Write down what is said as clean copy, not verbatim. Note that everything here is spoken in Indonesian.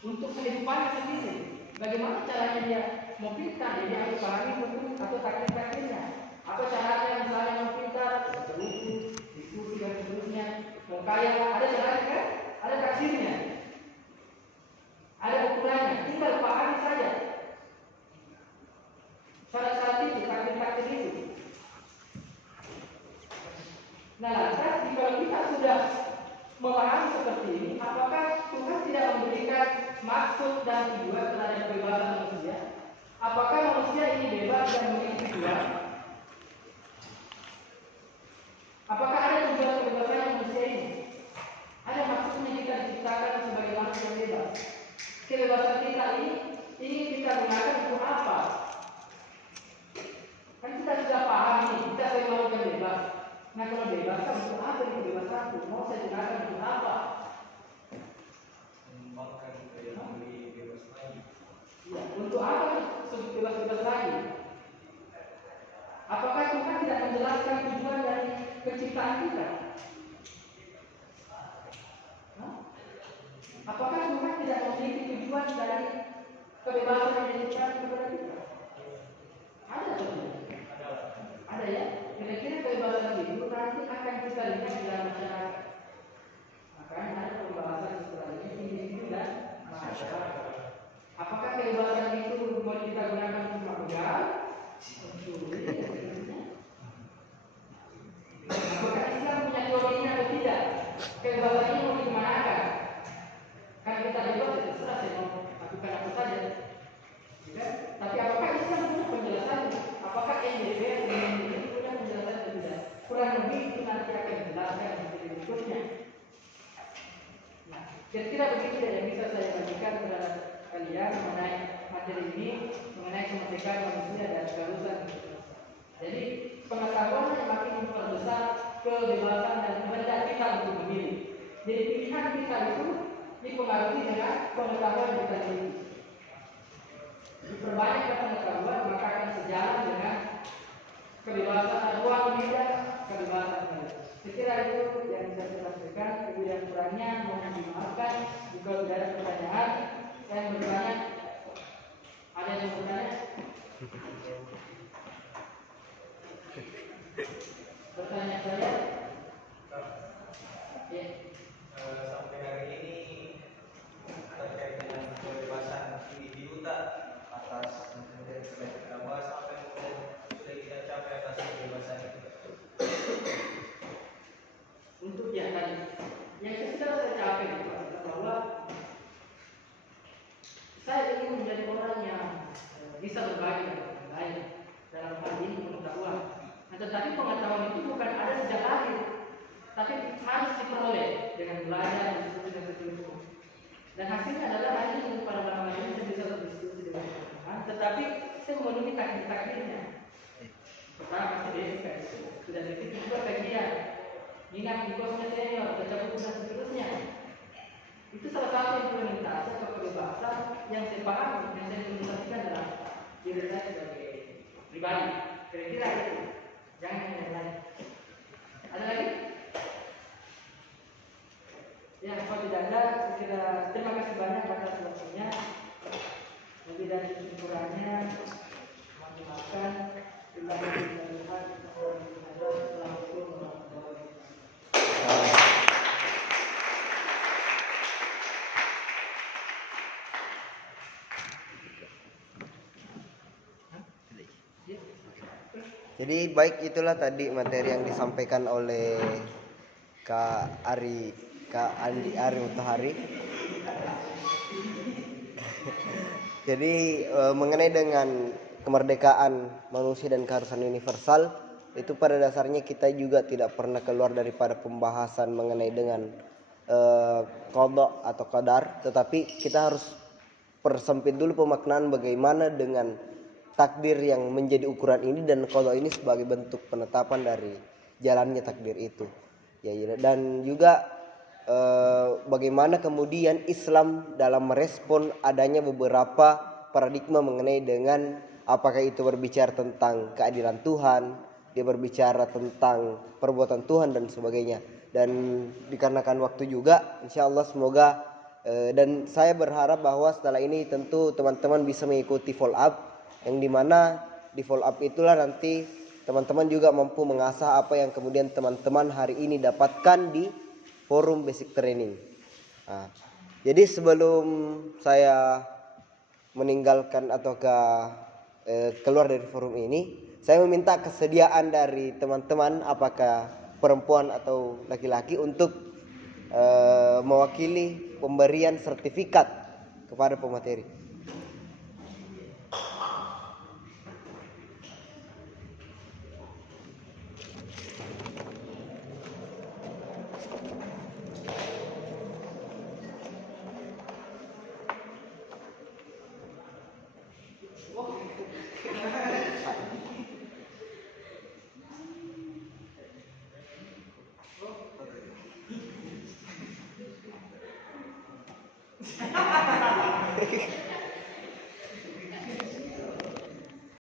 untuk kehidupannya sendiri. Bagaimana caranya dia mau pintar, dia harus pahami hukum atau takdir-takdirnya. Apa caranya misalnya mau pintar, baca buku, diskusi dan seterusnya. Mau kaya, ada caranya kan? Ada takdirnya, ada ukurannya. Tinggal pahami saja syarat-syarat itu, takdir-takdir itu. Nah, lantas kalau kita sudah memahami seperti ini, apakah Tuhan tidak memberikan maksud dan tujuan terhadap kebebasan manusia? Apakah manusia ini bebas dan memiliki tujuan? Apakah ada tujuan kebebasan manusia ini? Ada maksudnya kita diciptakan sebagai manusia yang bebas. Kebebasan kita ini ingin kita gunakan untuk apa? Kan kita sudah paham ini, kita sebagai manusia bebas. Nah, kalau bebas kan untuk apa ini kebebasan? Mau saya gunakan untuk apa? Mengembangkan daya beli bebas lagi. Ya, untuk apa bebas-bebas lagi? Apakah Tuhan tidak menjelaskan tujuan dari penciptaan kita? Hah? Apakah Tuhan tidak memiliki tujuan dari kebebasan yang diberikan kepada kita? Ada atau tidak? Ada ya. Kira-kira kebebasan itu nanti akan kita lihat di dalam masyarakat. Makanya ada pembahasan setelah ini individu dan masyarakat. Apakah kebebasan itu mau kita gunakan untuk makan? Mencuri, dan sebagainya? Apakah Islam punya teorinya atau tidak? Kebebasan ini mau dikemanakan? Kan kita bebas, ya terserah saya mau lakukan apa saja. Ya? Tapi apakah Islam punya penjelasannya? Apakah NDP punya penjelasan atau tidak? Kurang lebih itu nanti akan dijelaskan di berikutnya. Nah, kira-kira begitu yang bisa saya bagikan kepada kalian mengenai materi ini, mengenai kemerdekaan manusia dan keharusan. Jadi pengetahuan yang makin memperbesar kebebasan dan kehendak kita untuk memilih. Jadi pilihan kita itu dipengaruhi dengan pengetahuan yang kita miliki. Diperbanyak pengetahuan maka akan sejalan dengan kebebasan ruang bidang kebebasan kita. Sekira itu yang bisa saya sampaikan. Kemudian kurangnya mohon dimaafkan. Jika tidak ada pertanyaan, saya bertanya. Ada yang bertanya? Pertanyaan saya? Ya. Sampai hari ini terkait dengan kebebasan individu atas kemudian agama sampai kemudian sudah kita capai atas kebebasan itu. Untuk yang tadi, yang sudah saya capai itu adalah bahwa saya ingin menjadi orang yang bisa berbagi dengan orang lain dalam hal ini pengetahuan. Nah, tetapi pengetahuan itu bukan ada sejak lahir, tapi harus diperoleh dengan belajar dan diskusi dan seterusnya. Dan hasilnya adalah hari ini pada malam ini saya bisa berdiskusi dengan teman-teman, tetapi saya memenuhi takdir-takdirnya. Pertama masih basic itu sudah basic juga kajian, minat di kosnya senior, baca buku dan seterusnya. Itu salah satu implementasi atau kebebasan yang saya pahami, yang saya implementasikan dalam diri saya sebagai pribadi. Kira-kira itu. Jangan yang lain. Ada lagi? Ya, kalau tidak ada, saya kira terima kasih banyak atas waktunya. Lebih dari kurangnya, mohon dimaafkan. Terima kasih banyak. Assalamualaikum warahmatullahi wabarakatuh. Jadi baik, itulah tadi materi yang disampaikan oleh Kak Andi Ari Mutahari. Jadi mengenai dengan kemerdekaan manusia dan keharusan universal, itu pada dasarnya kita juga tidak pernah keluar daripada pembahasan mengenai dengan qada atau qadar, tetapi kita harus persempit dulu pemaknaan bagaimana dengan takdir yang menjadi ukuran ini dan qada ini sebagai bentuk penetapan dari jalannya takdir itu. Ya, dan juga bagaimana kemudian Islam dalam merespon adanya beberapa paradigma mengenai dengan apakah itu berbicara tentang keadilan Tuhan, dia berbicara tentang perbuatan Tuhan dan sebagainya. Dan dikarenakan waktu juga, insya Allah semoga Dan saya berharap bahwa setelah ini tentu teman-teman bisa mengikuti follow up, yang dimana di follow up itulah nanti teman-teman juga mampu mengasah apa yang kemudian teman-teman hari ini dapatkan di forum basic training. Nah, jadi sebelum saya meninggalkan ataukah keluar dari forum ini, saya meminta kesediaan dari teman-teman, apakah perempuan atau laki-laki, untuk mewakili pemberian sertifikat kepada pemateri.